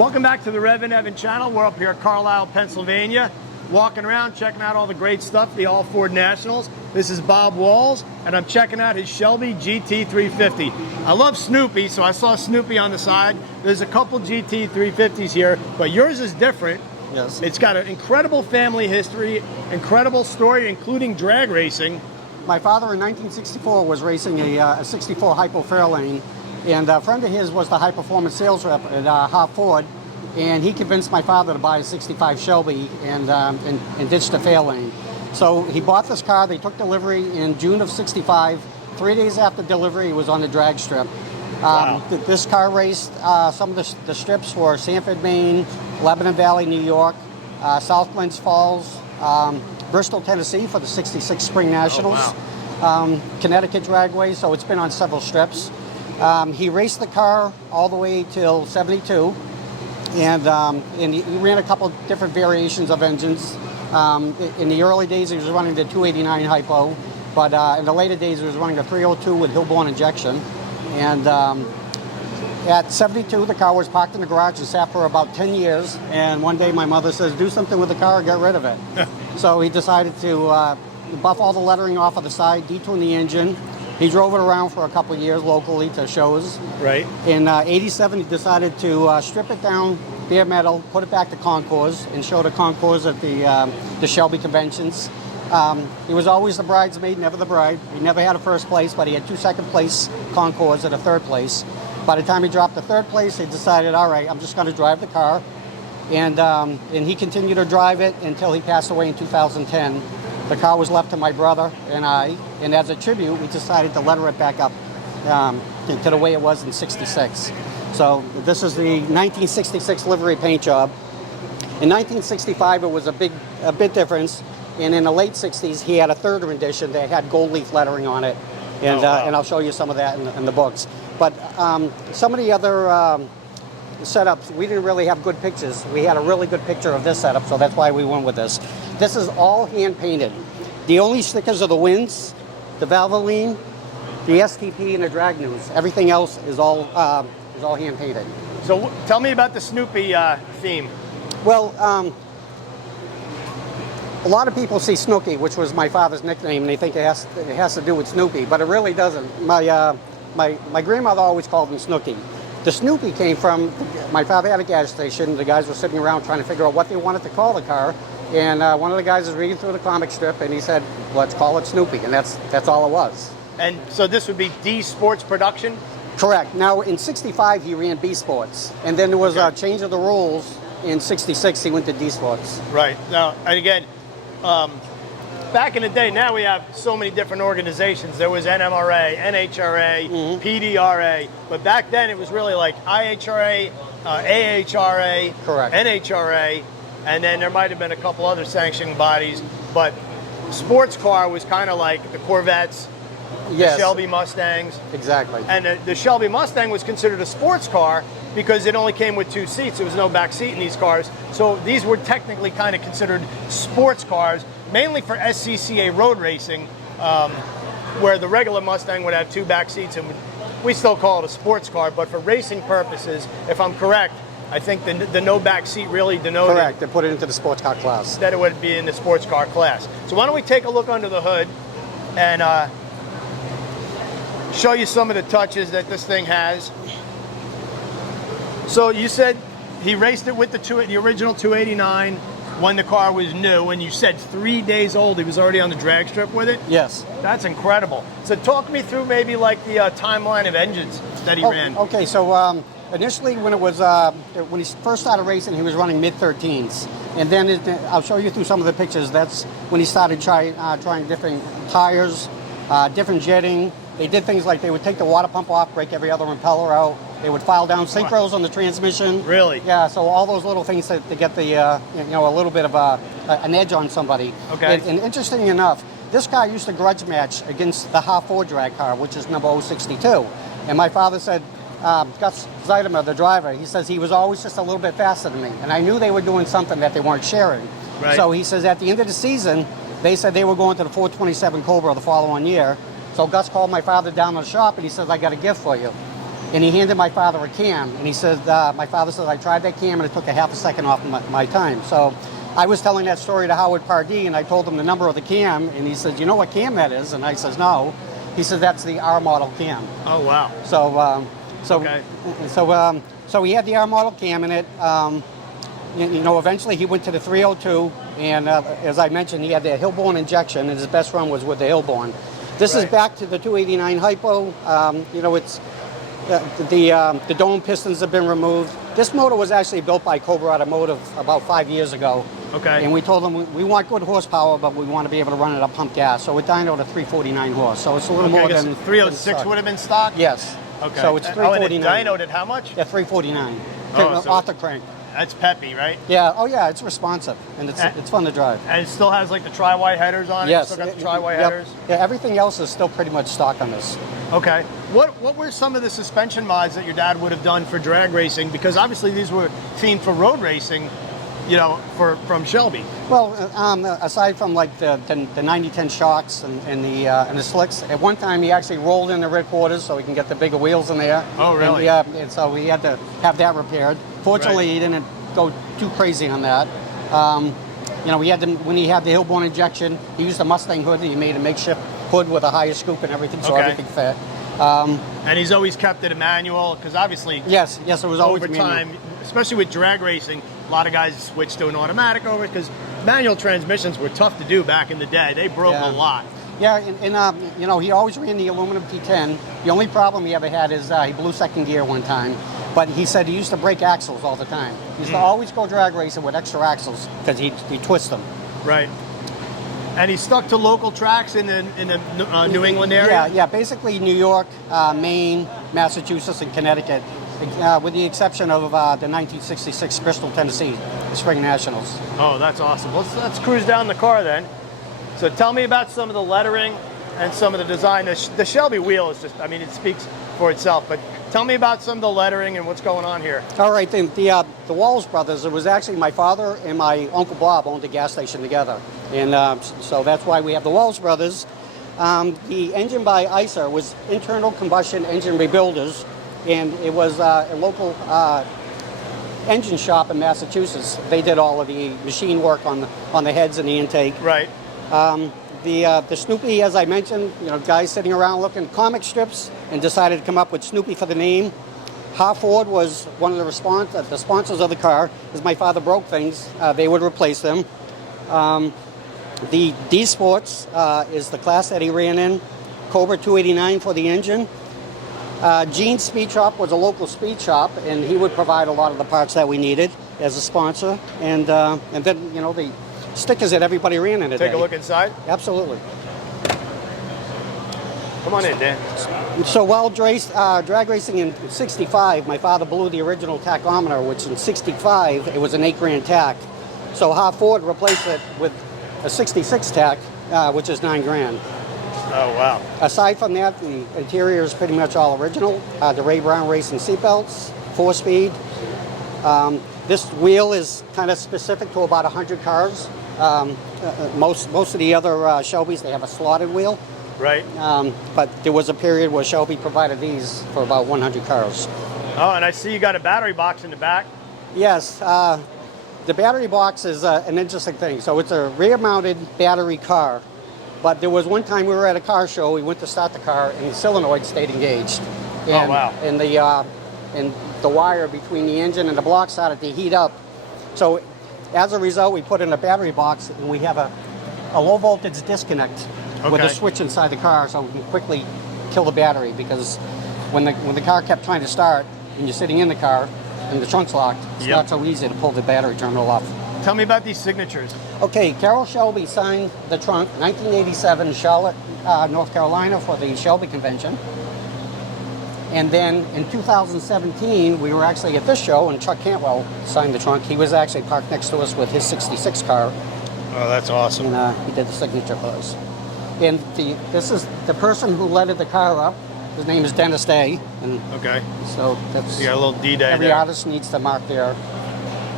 Welcome back to the REVan channel. We're up here at Carlisle, Pennsylvania, walking around, checking out all the great stuff, the All Ford Nationals. This is Bob Walls, and I'm checking out his Shelby GT350. I love Snoopy, so I saw Snoopy on the side. There's a couple GT350s here, but yours is different. Yes. It's got an incredible family history, incredible story, including drag racing. My father in 1964 was racing a 64 Hypo Fairlane, and a friend of his was the high-performance sales rep at Ford, and he convinced my father to buy a 65 Shelby and ditch the Fairlane. So he bought this car. They took delivery in June of 65. 3 days after delivery, he was on the drag strip. Wow. This car raced some of the strips for Sanford, Maine, Lebanon Valley, New York, South Glens Falls, Bristol, Tennessee for the 66 Spring Nationals, Oh, wow. Connecticut Dragway, so it's been on several strips. He raced the car all the way till 72, and he ran a couple different variations of engines. In the early days, he was running the 289 Hypo, but in the later days, he was running the 302 with Hillborn injection. And at 72, the car was parked in the garage and sat for about 10 years. And one day, my mother says, do something with the car or get rid of it. So he decided to buff all the lettering off of the side, detune the engine. He drove it around for a couple of years locally to shows. Right. In 87, he decided to strip it down, bare metal, put it back to concours, and show the concours at the Shelby conventions. He was always the bridesmaid, never the bride. He never had a first place, but he had 2 second place concours and a third place. By the time he dropped the third place, he decided, all right, I'm just going to drive the car. And he continued to drive it until he passed away in 2010. The car was left to my brother and I, and as a tribute, we decided to letter it back up to the way it was in '66. So this is the 1966 livery paint job. In 1965, it was a bit different, and in the late '60s, he had a third rendition that had gold leaf lettering on it, and Oh, wow. and I'll show you some of that in the books. But some of the other setups, we didn't really have good pictures. We had a really good picture of this setup, so that's why we went with this. This is all hand painted. The only stickers are the winds, the Valvoline, the STP, and the drag news. Everything else is all hand painted. So tell me about the Snoopy theme. Well, a lot of people see Snooky, which was my father's nickname, and they think it has to do with Snoopy, but it really doesn't. My grandmother always called him Snooky. The Snoopy came from, my father had a gas station. The guys were sitting around trying to figure out what they wanted to call the car. And one of the guys was reading through the comic strip, and he said, let's call it Snoopy. And that's all it was. And so this would be D Sports Production? Correct. Now, in '65, he ran B Sports. And then there was a change of the rules. In '66, he went to D Sports. Right. Now, and again, back in the day, now we have so many different organizations. There was NMRA, NHRA, PDRA, but back then it was really like IHRA, AHRA, Correct. NHRA, and then there might have been a couple other sanctioning bodies, but sports car was kind of like the Corvettes, Yes. the Shelby Mustangs. Exactly. And the Shelby Mustang was considered a sports car because it only came with 2 seats. There was no back seat in these cars. So these were technically kind of considered sports cars, mainly for SCCA road racing, where the regular Mustang would have 2 back seats, and we still call it a sports car. But for racing purposes, if I'm correct, I think the no back seat really denoted Correct. They put it into the sports car class. that it would be in the sports car class. So why don't we take a look under the hood and show you some of the touches that this thing has. So you said he raced it with the original 289 when the car was new, and you said 3 days old. He was already on the drag strip with it? Yes. That's incredible. So talk me through maybe like the timeline of engines that he ran. Okay, so initially when when he first started racing, he was running mid-13s. And then I'll show you through some of the pictures. That's when he started trying different tires, different jetting. They did things like they would take the water pump off, break every other impeller out. They would file down synchros on the transmission. Really? Yeah, so all those little things to get the, a little bit of an edge on somebody. Okay. And interesting enough, this car used to grudge match against the Ford drag car, which is number 062. And my father said, Gus Zeidemer, the driver, he says he was always just a little bit faster than me. And I knew they were doing something that they weren't sharing. Right. So he says at the end of the season, they said they were going to the 427 Cobra the following year. So Gus called my father down to the shop and he says, I got a gift for you. and he handed my father a cam, and he said, my father said, I tried that cam and it took a half a second off my time. So I was telling that story to Howard Pardee, and I told him the number of the cam, and he said, you know what cam that is? And I says, no. He said, that's the R model cam. Oh, wow. So he had the R model cam in it. You know, eventually he went to the 302, and as I mentioned, he had the Hillborn injection, and his best run was with the Hillborn. This is back to the 289 hypo. You know, it's the dome pistons have been removed. This motor was actually built by Cobra Automotive about 5 years ago. Okay. And we told them we want good horsepower, but we want to be able to run it up pump gas. So we're dynoed to 349 horse. So it's a little more than 306 would have been stock. Yes. Okay. So it's 349. Oh, and it dynoed at how much? Yeah, 349. Oh, so off the crank. That's peppy, right? Yeah. Oh, yeah. It's responsive, and it's fun to drive. And it still has like the tri-white headers on it. Yes. Still got the tri-white headers. Yeah. Everything else is still pretty much stock on this. Okay. What were some of the suspension mods that your dad would have done for drag racing? Because obviously these were themed for road racing, you know, from Shelby. Well, aside from like the 90-10 shocks and the slicks, at one time he actually rolled in the red quarters so he can get the bigger wheels in there. Oh, really? And so we had to have that repaired. Fortunately, he didn't go too crazy on that. You know, when he had the Hillborn injection, he used a Mustang hood. He made a makeshift hood with a higher scoop and everything, so everything fit. And he's always kept it a manual, because obviously, yes, it was always over manual. time, especially with drag racing, a lot of guys switched to an automatic over it because manual transmissions were tough to do back in the day. They broke a lot. Yeah, and you know, he always ran the aluminum T10. The only problem he ever had is he blew second gear one time. But he said he used to break axles all the time. He used to always go drag racing with extra axles because he'd twist them. Right. And he stuck to local tracks in the New England area? Yeah, basically New York, Maine, Massachusetts, and Connecticut, with the exception of the 1966 Bristol, Tennessee Spring Nationals. Oh, that's awesome. Let's cruise down the car then. So tell me about some of the lettering and some of the design. The Shelby wheel is just, I mean, it speaks for itself, but tell me about some of the lettering and what's going on here. All right, the Walls brothers, it was actually my father and my Uncle Bob owned a gas station together. And so that's why we have the Walls brothers. The engine by ISA was internal combustion engine rebuilders, and it was a local engine shop in Massachusetts. They did all of the machine work on the heads and the intake. Right. The Snoopy, as I mentioned, you know, guys sitting around looking at comic strips and decided to come up with Snoopy for the name. Ford was one of the sponsors of the car. As my father broke things, they would replace them. The D Sports is the class that he ran in. Cobra 289 for the engine. Gene's Speed Shop was a local speed shop, and he would provide a lot of the parts that we needed as a sponsor. And then, you know, the stickers that everybody ran in today. Take a look inside? Absolutely. Come on in, Dan. So while drag racing in 65, my father blew the original tachometer, which in 65, it was an $8,000 tach. So Ford replaced it with a 66 tach, which is $9,000. Oh, wow. Aside from that, the interior is pretty much all original. The Ray Brown racing seatbelts, 4-speed. This wheel is kind of specific to about 100 cars. Most of the other Shelbys, they have a slotted wheel. Right. But there was a period where Shelby provided these for about 100 cars. Oh, and I see you got a battery box in the back. Yes. The battery box is an interesting thing. So it's a rear-mounted battery car. But there was one time we were at a car show, we went to start the car, and the solenoid stayed engaged. And, oh, wow. And the wire between the engine and the block started to heat up. So as a result, we put in a battery box, and we have a low-voltage disconnect with a switch inside the car, so we can quickly kill the battery, because when the car kept trying to start, and you're sitting in the car, and the trunk's locked, it's not so easy to pull the battery terminal off. Tell me about these signatures. Okay, Carroll Shelby signed the trunk, 1987, Charlotte, North Carolina, for the Shelby Convention. And then in 2017, we were actually at this show, and Chuck Cantwell signed the trunk. He was actually parked next to us with his 66 car. Oh, that's awesome. And he did the signature for us. And this is the person who lettered the car up. His name is Dennis Day. And okay. So that's, you got a little D-Day every there. artist needs to mark their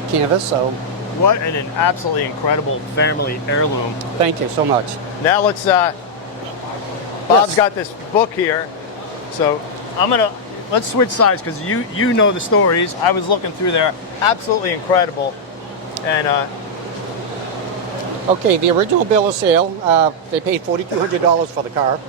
canvas. So what an absolutely incredible family heirloom. Thank you so much. Now let's. Bob's got this book here, so I'm gonna let's switch sides because you know the stories. I was looking through there, absolutely incredible. And okay, the original bill of sale, they paid $4,200 for the car.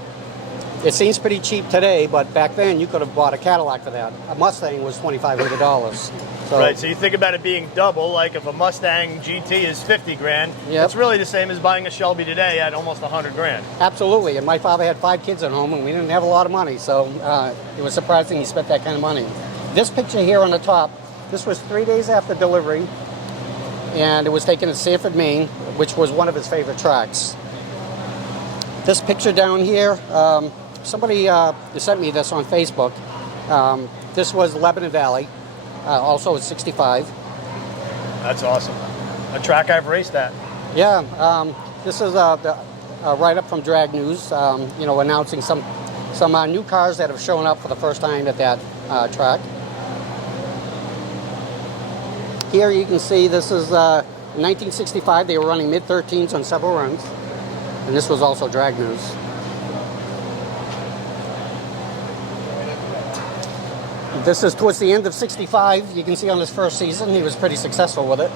It seems pretty cheap today, but back then you could have bought a Cadillac for that. A Mustang was $2,500. So, right, so you think about it being double, like if a Mustang GT is 50 grand, Yep. it's really the same as buying a Shelby today at almost 100 grand. absolutely, and my father had 5 kids at home, and we didn't have a lot of money, so it was surprising he spent that kind of money. This picture here on the top, this was 3 days after delivery, and it was taken in Sanford, Maine, which was one of his favorite tracks. This picture down here, somebody sent me this on Facebook. This was Lebanon Valley, also at 65. That's awesome. A track I've raced at. Yeah, this is a write-up from Drag News, you know, announcing some new cars that have shown up for the first time at that track. Here you can see this is 1965. They were running mid-13s on several runs, and this was also Drag News. This is towards the end of 65. You can see on his first season, he was pretty successful with it.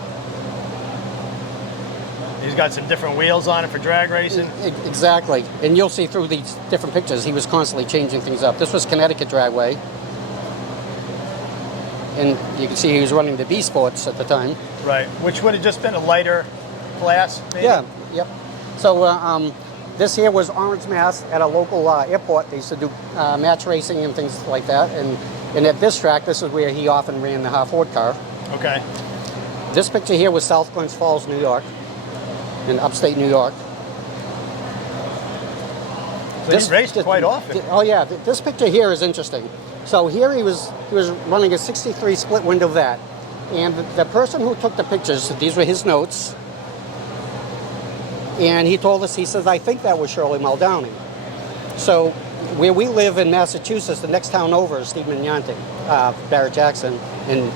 He's got some different wheels on it for drag racing. Exactly. And you'll see through these different pictures, he was constantly changing things up. This was Connecticut Dragway. And you can see he was running the B Sports at the time. Right, which would have just been a lighter class, maybe? Yeah, yep. So this here was Orange, Mass, at a local airport. They used to do match racing and things like that. And at this track, this is where he often ran the Ford car. Okay. This picture here was South Glens Falls, New York, in upstate New York. So he raced quite often. Oh yeah, this picture here is interesting. So here he was running a 63 split window vat. And the person who took the pictures, these were his notes. And he told us, he says, I think that was Shirley Muldowney. So where we live in Massachusetts, the next town over is Steve Mignante, Barrett Jackson. And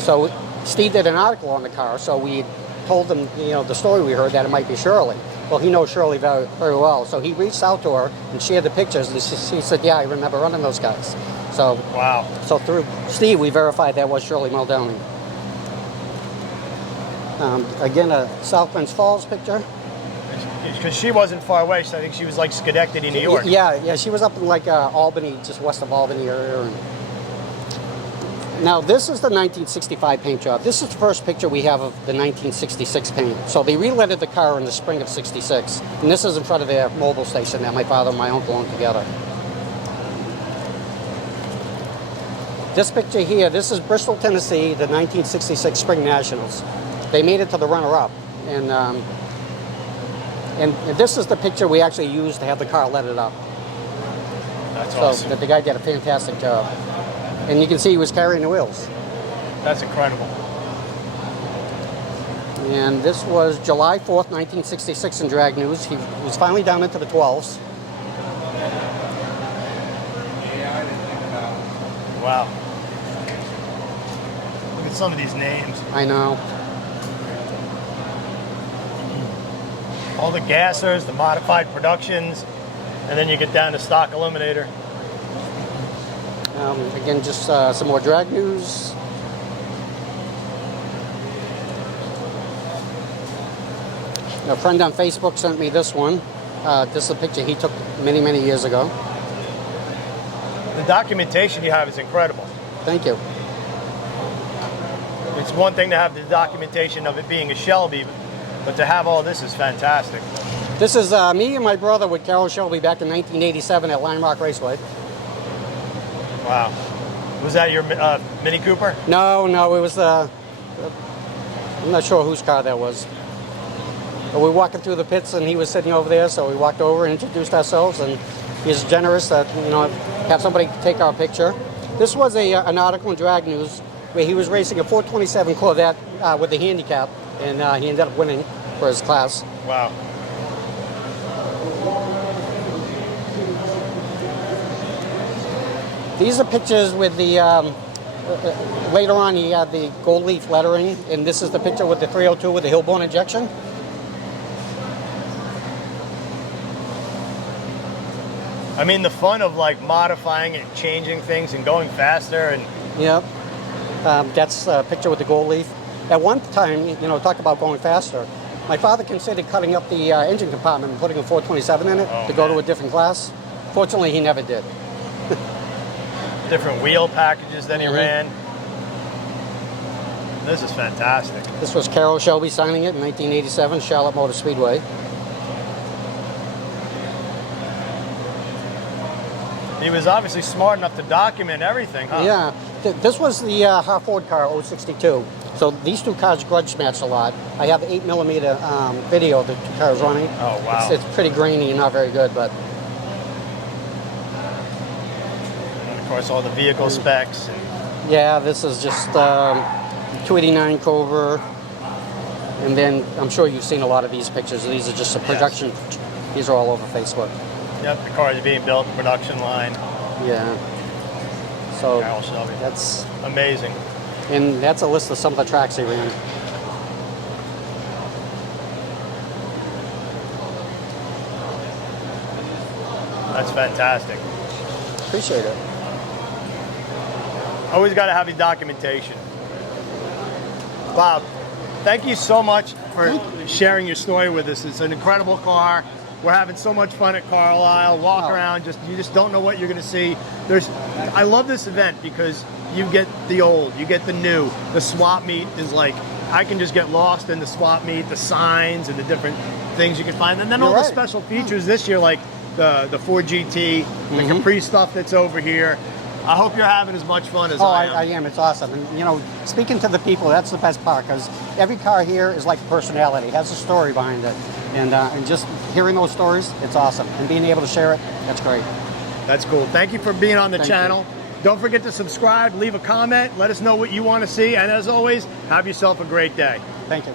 so Steve did an article on the car, so we told him, you know, the story we heard that it might be Shirley. Well, he knows Shirley very, very well. So he reached out to her and shared the pictures, and she said, yeah, I remember running those guys. So, wow. So through Steve, we verified that was Shirley Muldowney. Again, a South Glens Falls picture. Because she wasn't far away, so I think she was like Schenectady, New York. Yeah, she was up in like Albany, just west of Albany area. Now, this is the 1965 paint job. This is the first picture we have of the 1966 paint. So they relettered the car in the spring of '66. And this is in front of their mobile station that my father and my uncle owned together. This picture here, this is Bristol, Tennessee, the 1966 Spring Nationals. They made it to the runner-up. And this is the picture we actually used to have the car lettered up. That's awesome. So the guy did a fantastic job. And you can see he was carrying the wheels. That's incredible. And this was July 4th, 1966 in Drag News. He was finally down into the 12s. Wow. Look at some of these names. I know. All the gassers, the modified productions, and then you get down to stock Illuminator. Again, just some more Drag News. A friend on Facebook sent me this one. This is a picture he took many, many years ago. The documentation you have is incredible. Thank you. It's one thing to have the documentation of it being a Shelby, but to have all this is fantastic. This is me and my brother with Carol Shelby back in 1987 at Lime Rock Raceway. Wow. Was that your Mini Cooper? No, it was, I'm not sure whose car that was. But we were walking through the pits and he was sitting over there, so we walked over and introduced ourselves, and he's generous that, you know, have somebody take our picture. This was an article in Drag News where he was racing a 427 Corvette with the handicap, and he ended up winning for his class. Wow. These are pictures with the, later on he had the gold leaf lettering, and this is the picture with the 302 with the Hillborn injection. I mean, the fun of like modifying it, changing things, and going faster, and Yep. That's a picture with the gold leaf. At one time, you know, talk about going faster. My father considered cutting up the engine compartment and putting a 427 in it to go to a different class. Fortunately, he never did. different wheel packages that he ran. This is fantastic. This was Carroll Shelby signing it in 1987, Charlotte Motor Speedway. He was obviously smart enough to document everything, huh? Yeah, this was the Harford car, 062. So these two cars grudge matched a lot. I have 8mm video of the two cars running. Oh, wow. It's pretty grainy and not very good, but... And of course, all the vehicle specs. And yeah, this is just 289 Cobra. And then I'm sure you've seen a lot of these pictures. These are just a production. Yes. These are all over Facebook. Yep, the car is being built, production line. Yeah. So Carroll Shelby. that's amazing. And that's a list of some of the tracks he ran. That's fantastic. Appreciate it. Always got to have the documentation. Bob, thank you so much for sharing your story with us. It's an incredible car. We're having so much fun at Carlisle. Walk around, you just don't know what you're going to see. I love this event because you get the old, you get the new. The swap meet is like, I can just get lost in the swap meet, the signs and the different things you can find. And then all the special features this year, like the Ford GT, the Capri stuff that's over here. I hope you're having as much fun as I am. I am. It's awesome. And, you know, speaking to the people, that's the best part, because every car here is like a personality. It has a story behind it. And just hearing those stories, it's awesome. And being able to share it, that's great. That's cool. Thank you for being on the channel. Don't forget to subscribe, leave a comment, let us know what you want to see. And as always, have yourself a great day. Thank you.